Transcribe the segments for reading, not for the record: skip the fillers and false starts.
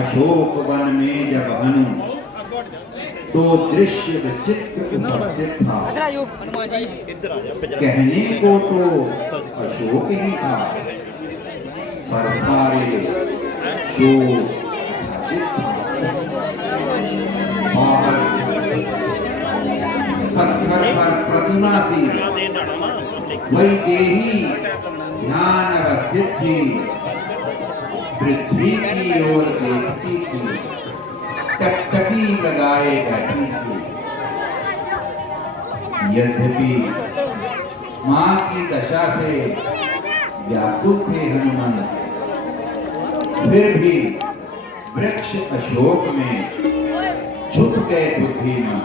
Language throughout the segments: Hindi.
अशोक वन में जब हनु तो दृश्य विचित्र उपस्थित था। कहने को तो अशोक ही था, पर सारे शोक पत्थर पर प्रतिमा सी वही देही ध्यान अवस्थित थी, पृथ्वी की ओर देखती थी, टकटकी लगाए बैठी थी। यद्यपि मां की दशा से व्याकुल थे हनुमंत, फिर भी वृक्ष अशोक में छुप गए बुद्धिमान।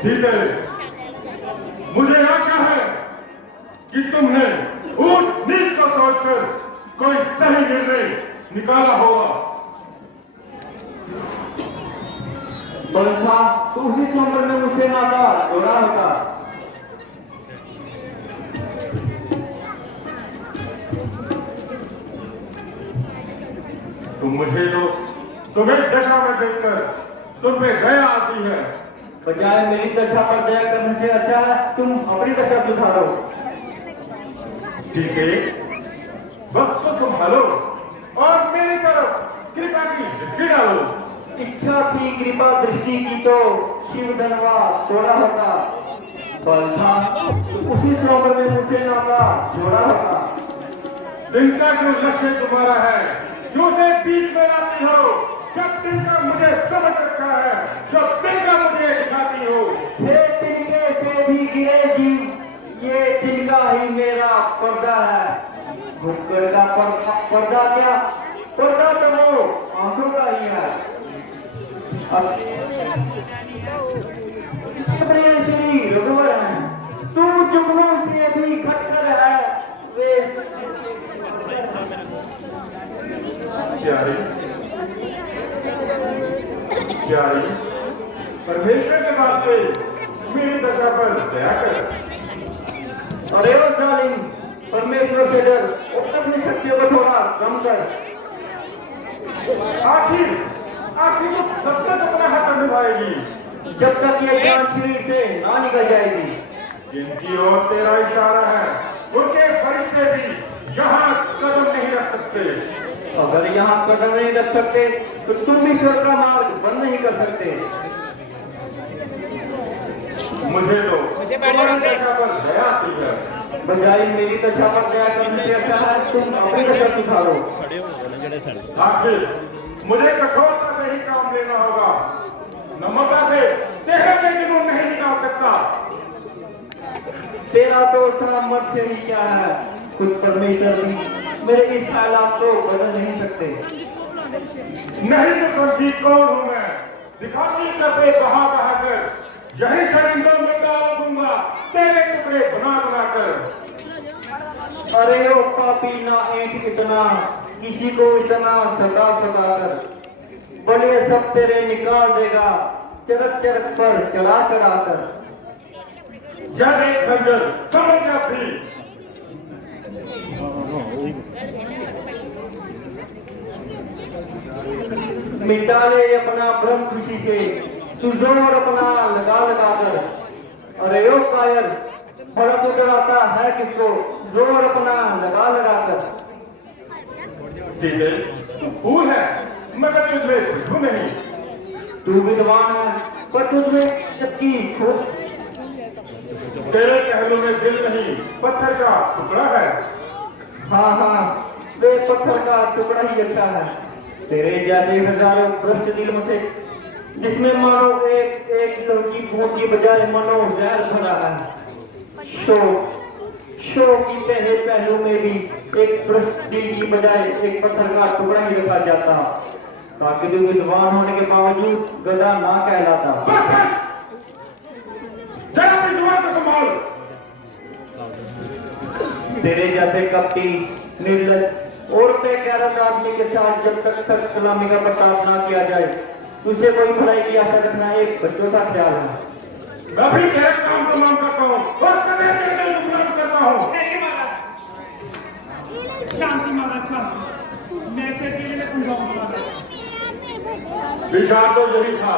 सीते, मुझे आशा है कि तुमने ऊंच नीच को सोचकर कोई सही निर्णय निकाला होगा। बलथा तो उसी स्वयंवर में मुझसे नाता जोड़ा होता। तुम मुझे तो तुम्हें दशा में देखकर तुम पे दया आती है। बजाय मेरी दशा पर दया करने से अच्छा है तुम अपनी दशा सुधारो। सीते, वक्त को संभालो और मेरी तरफ कृपा की दृष्टि डालो। इच्छा थी कृपा दृष्टि की तो शिव धनवा तोड़ा होता। बलथा तो उसी स्वयंवर में मुझसे नाता जोड़ा होता। जिनका जो लक्ष्य तुम्हारा है, जो से बीच में लाती हो, जब तिनका मुझे समझ रखा है, जब तिनका मुझे दिखाती हो। हे तिनके से भी गिरे जीव, ये तिनका ही मेरा पर्दा है। घुटकर का पर्दा क्या, पर्दा तो वो आंखों का ही है। प्रिय श्री रघुवर है, तू जुगनों से भी घटकर है वे। प्यारी, परमेश्वर के वास्ते मेरी दशा पर दया कर। अरे ओ जालिम, परमेश्वर से डर और अपनी शक्तियों को थोड़ा कम कर। आखिर तो जब तक अपना हाथ निभाएगी, जब तक ये जान शरीर से ना निकल जाएगी। जिनकी ओर तेरा इशारा है, उनके फरिश्ते भी यहाँ कदम नहीं रख सकते। अगर यहाँ कदम नहीं रख सकते तो तुम ईश्वर का मार्ग बंद नहीं कर सकते। मुझे तो तुम्हारी दशा पर दया आती है। बजाय मेरी दशा पर दया करने से अच्छा है तुम अपनी दशा सुधारो। आखिर मुझे कठोरता से ही काम लेना होगा, नम्रता से तेरे में जुनून नहीं निकाल सकता। तेरा तो सामर्थ्य ही क्या है, खुद परमेश्वर भी मेरे इस हालात को बदल नहीं सकते। नहीं तो समझी कौन हूं मैं, दिखाती कपड़े बहा बहा कर, यही परिंदों में डाल दूंगा तेरे टुकड़े बना बना कर। अरे ओ पापी ना ऐठ इतना, किसी को इतना सता सता कर, बड़े सब तेरे निकाल देगा चरक चरक पर चढ़ा चढ़ा कर। जब एक खंजर समझ जा भी। मिटा ले अपना भ्रम खुशी से, तू जोर अपना लगा लगा कर। अरे ओ कायर, बड़ा तू डराता है किसको, जोर अपना लगा लगा कर। सीते, तू फूल है मगर तुझमें खुशबू नहीं। तू विद्वान है पर तुझमें जबकि खुद। तेरे पहलू में दिल नहीं, पत्थर का टुकड़ा है। हाँ हाँ, वे पत्थर का टुकड़ा ही अच्छा है। तेरे जैसे हजारों भ्रष्ट दिलों से, जिसमें मानो एक एक लड़की खून की बजाय मनो जहर भरा है। शोक की पहले पहलू में भी एक भ्रष्ट दिल की बजाय एक पत्थर का टुकड़ा ही रखा जाता, ताकि तू विद्वान होने के बावजूद गधा ना कहलाता। जरा अपनी जुबान को संभाल। तेरे जैसे कपटी, निर्लज और बेगैरत आदमी के साथ जब तक सख्त कलामी का बर्ताव ना किया जाए, तुझे कोई भलाई की आशा रखना एक बच्चों सा ख्याल है। मैं भी तेरे काम को मान करता हूँ और सदैव तेरे गुलाम करता हूँ। शांति महाराज, शांति। मैं इसे अकेले में समझाऊंगा। विचार तो यही था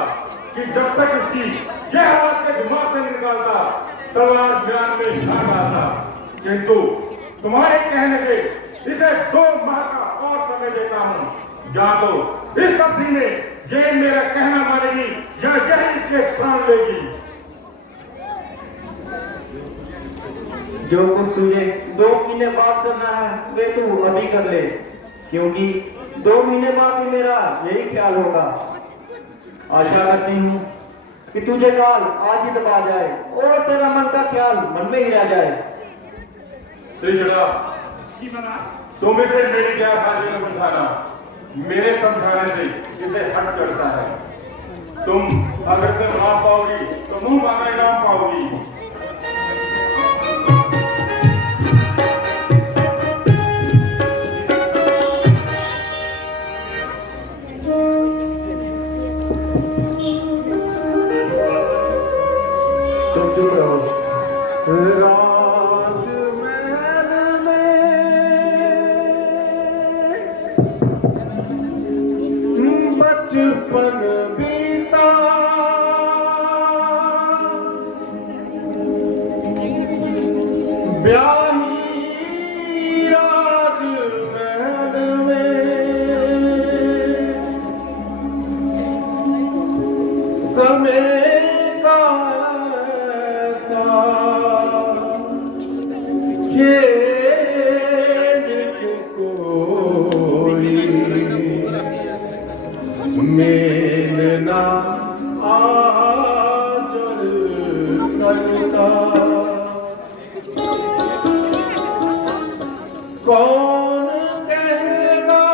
कि जब तक इसकी यह आवाज के दिमाग से निकालता, तलवार ध्यान में ना डालता, किंतु तुम्हारे कहने से इसे 2 माह का और समय देता हूँ। या तो इस अवधि में ये मेरा कहना मानेगी या यह इसके प्राण लेगी। जो कुछ तुझे 2 महीने बाद करना है वे तू अभी कर ले, क्योंकि 2 महीने बाद भी मेरा यही ख्याल होगा। आशा करती हूँ कि तुझे काल आज ही दबा जाए और तेरा मन का ख्याल मन में ही रह जाए। त्रिजड़ा, जी महाराज। तुम इसे मेरी क्या हाजिर न समझाना, मेरे समझाने से इसे हट करता है। तुम अगर से माफ पाओगी तो मुंह मांगा इनाम पाओगी। तुम चुप रहो। राजमहल में बचपन बीता, ब्याही राजमहल में समय का मेलना आजर करता, कौन कहेगा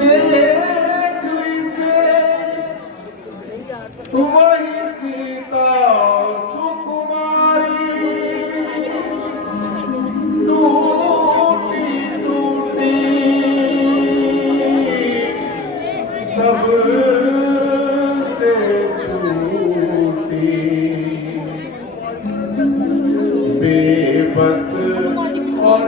देख इसे, वही सीता सुकुमारी, टूटी टूटी सबसे छूटी, बेबस और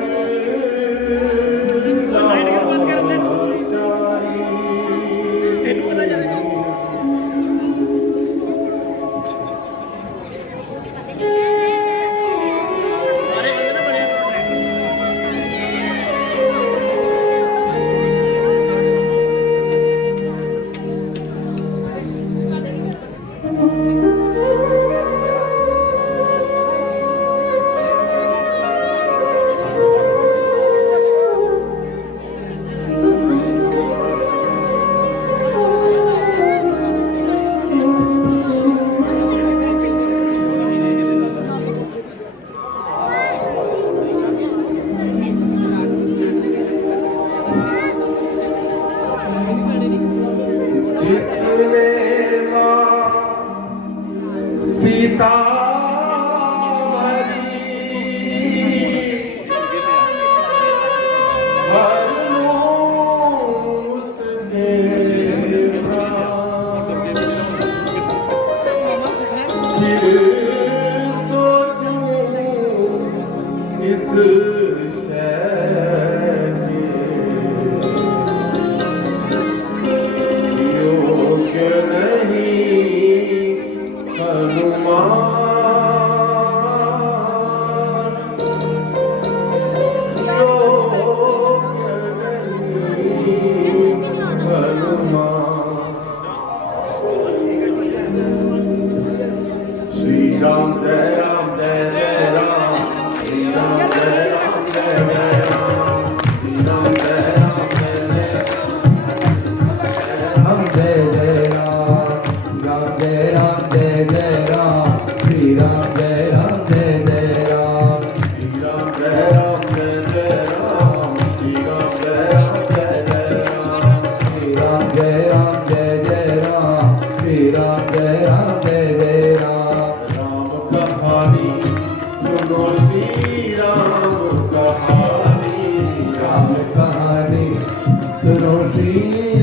सुनो श्री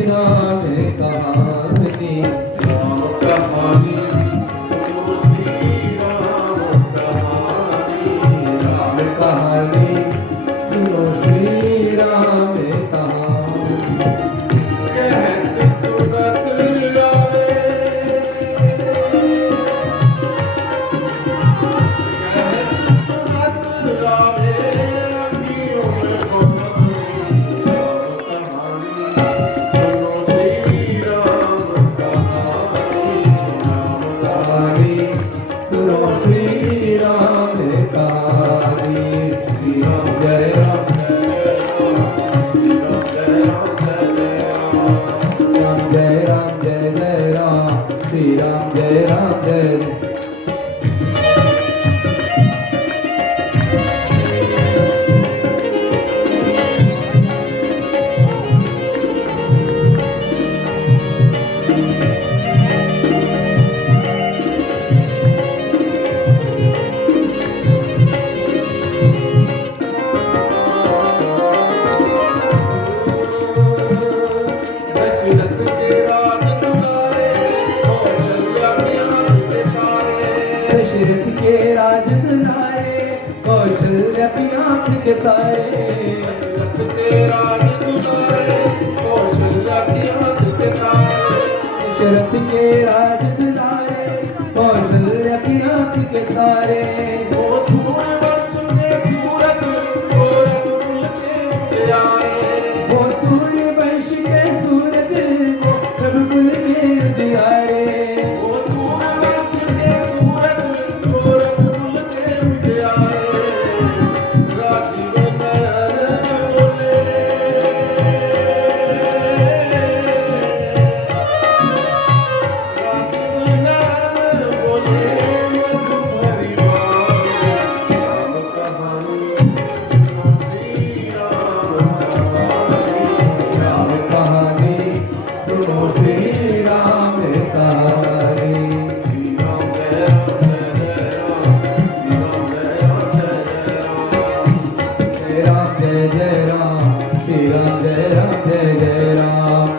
राम कहानी राम कहानी सुनो श्री राम कहानी राम कहानी सुनो श्री राम कहानी कहत सुनत आवे कहत सुनत आवे अखियों में कहानी राम कहानी सुनो श्री राम कहानी राम कहानी सुनो श्री राम कहानी श्री राम जय राम राम जय राम जय जय राम श्री राम जय राम जय जय दशरथ के राज दुलारे कौशल्या की आंख के तारे दशरथ के राज दुलारे कौशल्या की आंख के तारे दशरथ के राज दुलारे कौशल्या की आंख के तारे दशरथ के राज दुलारे कौशल्या की आंख के तारे वो सूर्यवंश के सूरज और रघुकुल के उजियारे वो सूर्य वंश के सूरज वो रघुकुल के उजियारे वो सूर्यवंश के सूरज और रघुकुल के उजियारे राजीव नयन बोले राजीव नयन बोले मधुमरी बात राम कहानी सुनो श्री राम कहानी राम कहानी सुनो श्री राम कहानी श्री राम जय राम जय जय राम श्री राम जय राम जय जय राम जय राम जय जय राम श्री राम जय राम जय जय राम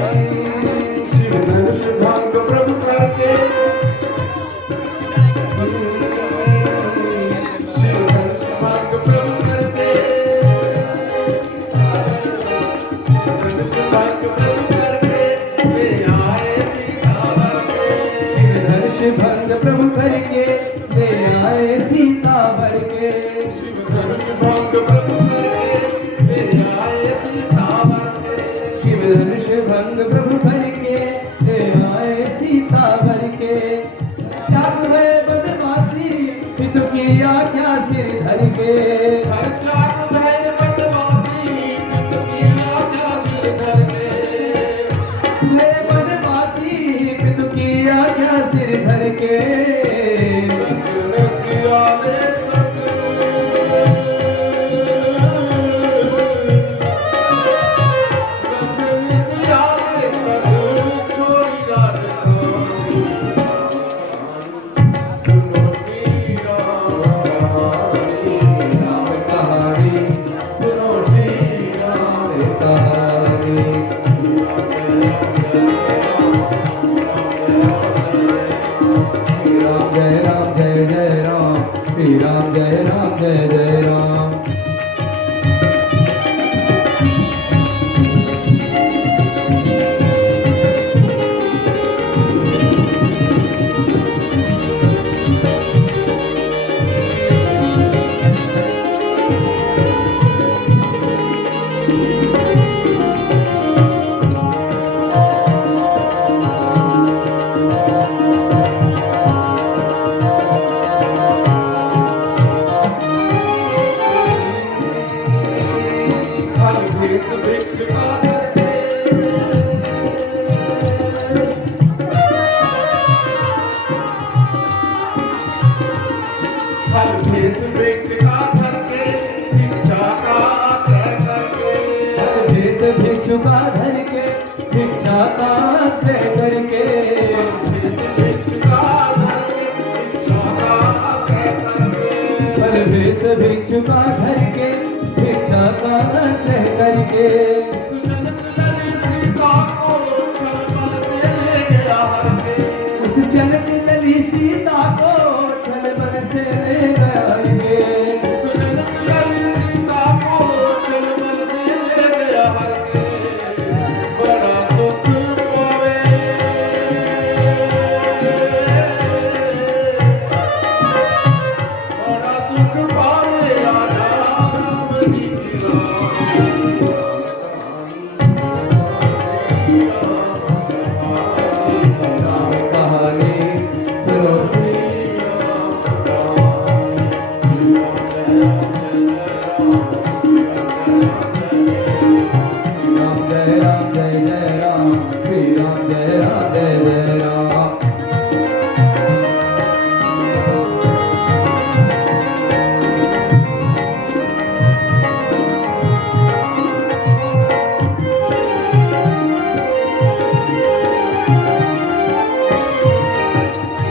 शिव धनुष भंग प्रभु करके शिव धनुष भंग प्रभु करके धनुष भंग प्रभु करके ले आए सीतावर के धनुष भंग प्रभु करके ले आए सीता भर के शिव धनुष भंग प्रभु करके ले आए सीतावर के शिव धनुष भंग प्रभु करके ले आए सीता भर के त्याग है बदमाशी पितु की आज्ञा सिर धर के हर चाक भय बदमाशी की आज्ञा सिर धर के है बदमाशी पितु की आज्ञा सिर धर के राम कहानी सुनो श्री राम कहानी श्री राम जय जय राम श्री राम जय जय राम फल भेष वृक्ष का धर के भिक्षा का आग्रह करके हर भेष भिक्षु का धर के भिक्षा का आग्रह करके फल भेष भिक्षु का धर के भिक्षा का आग्रह करके उस जनक लली सीता को छल बल से ले जाएंगे बड़ा दुख पावे बड़ा दुख पावे राजा राम जी राम कहानी सुनो राम जय राम जय जय राम श्री राम जय राम जय जय राम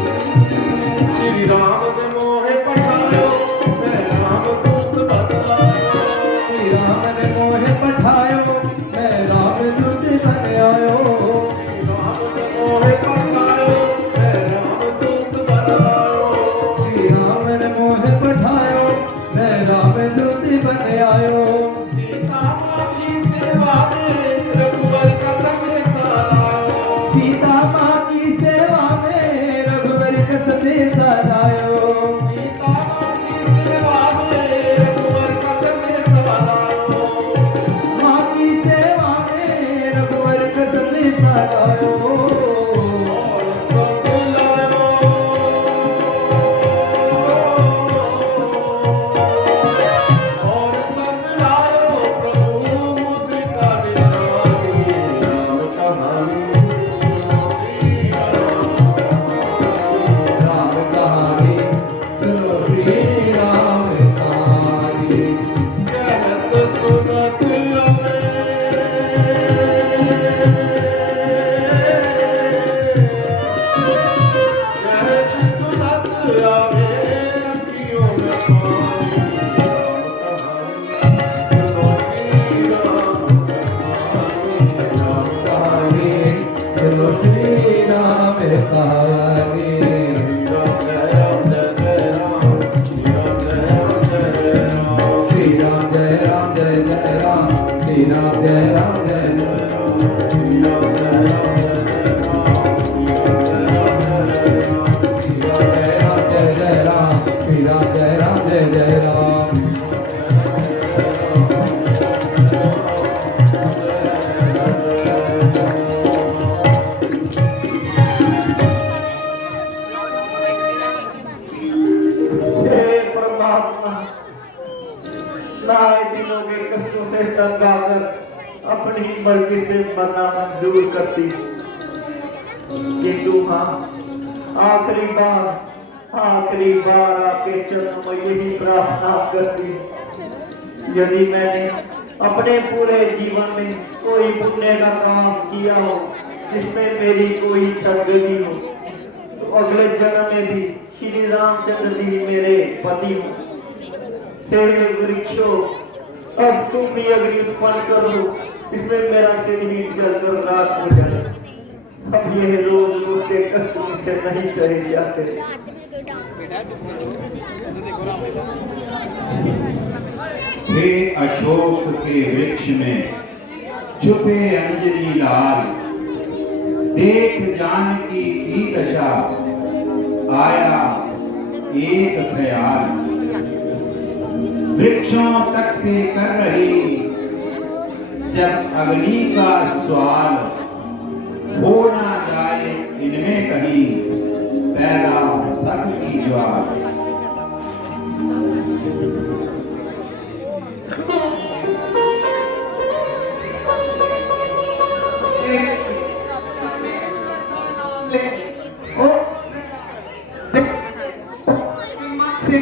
श्री राम ने मोहे पठायो मैं राम दूत बतलायो श्री राम ने मोहे पठायो मैं राम दूत बन आयो राम ने मोहे पठायो मैं राम दूत बतलायो श्री राम ने मोहे पठायो मैं राम दूत बन आयो सीता माँ की सेवा में रघुवर का संदेश आयो सीता माँ की सेवा में रघुवर का संदेश लायो सीता माँ की सेवा में रघुवर का संदेश आयो माँ की सेवा में रघुवर का संदेश लायो और सब लायो और सब लायो प्रभु मुद्रिका विरागी राम कहानी श्री राम कहानी सुनो श्री राम कहानी कहत सुनत आवे कहत सुनत आवे अखियों में पानी राम कहानी सुनो श्री राम कहानी सुनो श्री राम कहानी श्री राम जय राम जय जय राम श्री राम जय राम जय जय राम श्री राम जय राम जय जय राम श्री राम जय राम जय जय राम हे परमात्मा लाए दिनों के कष्टों से तंग आकर अपनी मर्जी से मरना मंजूर करती किंतु हाँ आखिरी बार आपके चरणों में यही प्रार्थना करती यदि मैंने अपने पूरे जीवन में कोई पुण्य का काम किया हो जिसमें मेरी कोई सदगति हो तो अगले जन्म में भी श्री रामचंद्र जी मेरे पति हो हे वृक्षो अब तुम भी अग्नि उत्पन्न करो इसमें मेरा शरीर जलकर राख हो जाए अब यह रोज रोज के कष्ट मुझसे नहीं सहे जाते हे अशोक के वृक्ष में छुपे अंजनी लाल, देख जानकी की दशा, आया एक ख्याल। वृक्षों तक से कर रही जब अग्नि का सवाल, हो ना जाए इनमें कहीं पैदा सत की ज्वाल। से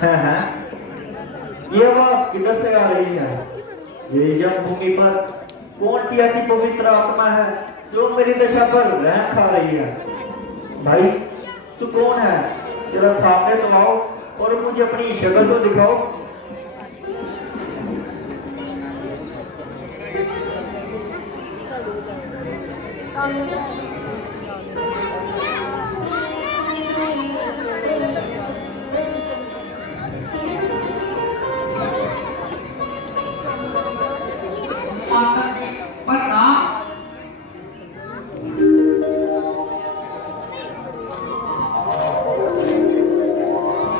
हैं? ये आवाज किधर से आ रही है? ये यम भूमि पर कौन सी ऐसी पवित्र आत्मा है जो मेरी दशा पर रहम खा रही है? भाई तू कौन है? जरा सामने तो आओ और मुझे अपनी शक्ल तो दिखाओ। माता जी प्रणाम।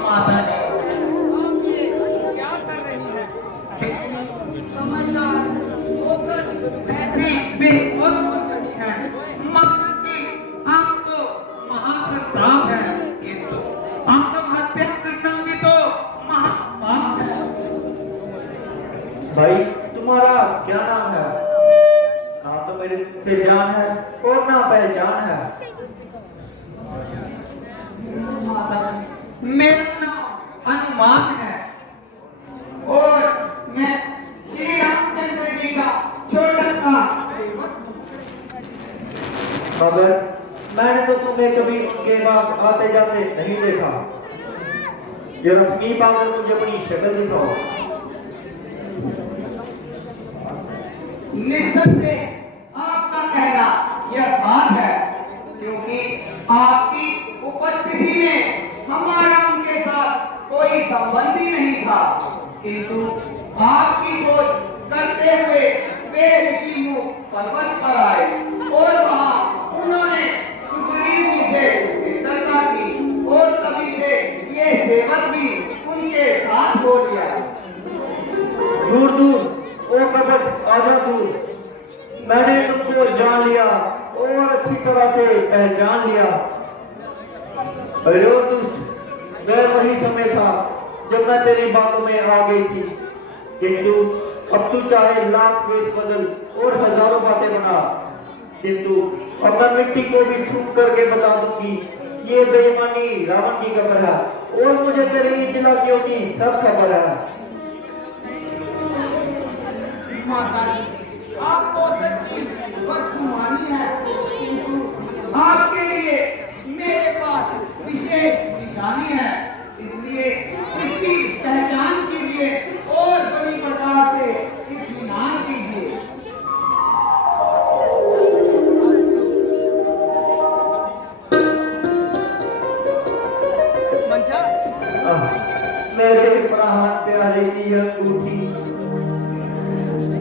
माता जी आप ये क्या कर रही है? समझदार होकर ऐसी बेहोश हो रही है। माता जी आपको महान संताप है, किंतु आत्महत्या करना भी तो महापाप है। भाई तुम्हारा क्या नाम है? ना तो मेरे से जान है और ना पहचान है। माता जी मेरा नाम हनुमान है और मैं श्री रामचंद्र जी का छोटा सा सेवक। मगर मैंने तो तुम्हें कभी उनके पास आते जाते नहीं देखा। ये रश्मि पाकर मुझे अपनी शक्ल दिखाओ। निस्संदेह आपका कहना यथार्थ है, क्योंकि आपकी उपस्थिति में हमारा उनके साथ कोई संबंध ही नहीं था, किंतु आपकी खोज करते हुए वे ऋषिमुख पर्वत पर आए और वहां उन्होंने सुग्रीव जी से मित्रता की और तभी से ये सेवक भी उनके साथ हो लिया। दूर दूर ओ कपट आजा दूर। मैंने तुमको जान लिया और अच्छी तरह से पहचान लिया। अरे ओ दुष्ट, वह वही समय था जब मैं तेरी बातों में आ गई थी, किंतु अब तू चाहे लाख वेश बदल और हजारों बातें बना, किंतु अब मैं मिट्टी को भी सूख करके बता दूंगी ये बेईमानी रावण की खबर है और मुझे तेरी चालाकियों की सब खबर है। माता जी आपको सच्ची बदगुमानी है, किंतु आपके लिए मेरे पास विशेष निशानी है, इसलिए इसकी पहचान कीजिए और बड़ी प्रकार से इत्मीनान कीजिए। मेरे प्राण प्यारे की अंगूठी,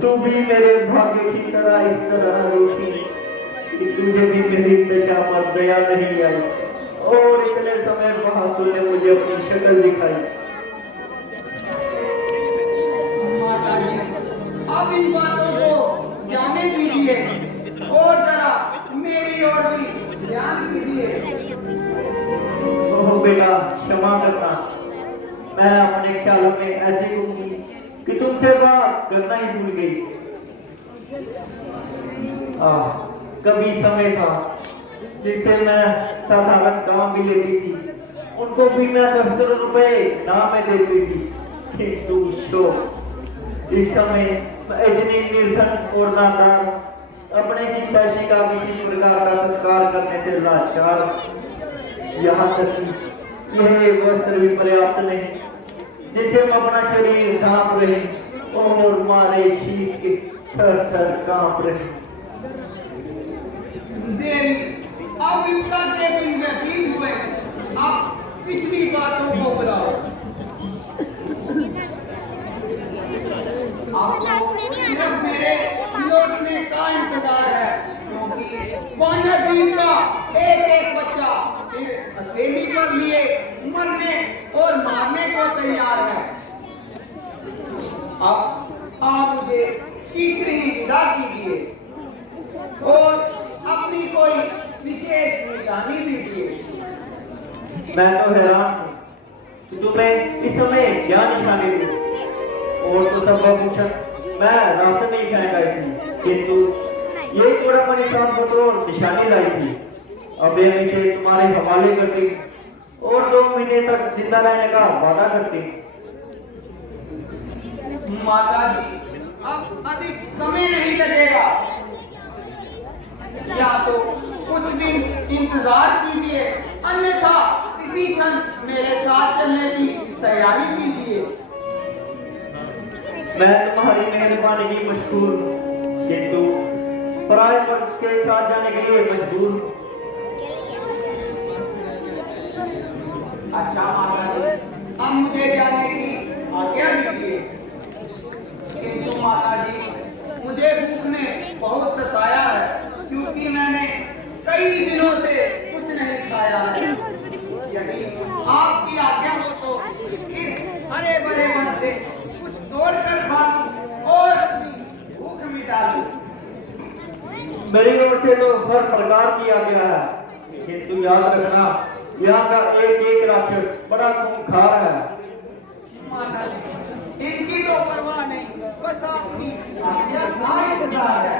तू भी मेरे भाग्य की तरह इस तरह रूठी कि तुझे भी मेरी दशा पर दया नहीं आई और इतने समय बाद तूने मुझे अपनी शक्ल दिखाई। माता जी अब इन बातों को जाने दीजिए और जरा मेरी ओर भी ध्यान दीजिए। ओह बेटा, क्षमा करना, मैं अपने ख्यालों में ऐसी गुम हुई कि तुमसे बात करना ही भूल गई। कभी समय था जिनसे मैं साधारण काम भी लेती थी, उनको भी मैं 70 रुपए नाम में देती थी, किंतु शो इस समय मैं इतनी निर्धन और नादार, अपने हितैषी का किसी प्रकार का सत्कार करने से लाचार, यहाँ तक कि यह वस्त्र भी पर्याप्त नहीं जिसे हम अपना शरीर ढांप रहे और मारे शीत के थर थर कांप रहे। देवी अब इनका के दिन व्यतीत हुए, अब पिछली बातों को बुलाओ। आपको सिर्फ मेरे लौटने का इंतजार है, क्योंकि वानर द्वीप का एक एक बच्चा सिर्फ हथेली पर लिए मरने और मारने को तैयार है। अब आप मुझे शीघ्र ही विदा कीजिए और अपनी कोई विशेष निशानी दीजिए। मैं तो हैरान हूँ कि तुम्हें इस समय क्या निशानी दी, और तो सब भूषण मैं रास्ते में ही फेंक आई थी, किंतु ये चूड़ामणि साथ बतौर निशानी लाई थी। अब मैं इसे तुम्हारे हवाले कर दी और 2 महीने तक जिंदा रहने का वादा करती। माता जी, अब अधिक समय नहीं लगेगा, या तो कुछ दिन इंतजार कीजिए, अन्यथा इसी क्षण मेरे साथ चलने की तैयारी कीजिए। मैं तुम्हारी मेहरबानी की मशहूर हूँ, किंतु पराये मर्द के साथ जाने के लिए मजबूर हूँ। अच्छा माता जी, अब मुझे जाने की आज्ञा दीजिए। किंतु माता जी, मुझे भूख ने बहुत सताया है, क्योंकि मैंने कई दिनों से कुछ नहीं खाया है। यदि आपकी आज्ञा हो तो इस हरे भरे वन से कुछ तोड़ कर खा लूं और अपनी भूख मिटा लूं। मेरी ओर से तो हर प्रकार की आज्ञा है, किंतु याद रखना, यहाँ का एक एक राक्षस बड़ा खूंखार है। माता जी, इनकी तो परवाह नहीं, बस आपकी आज्ञा का इंतजार है।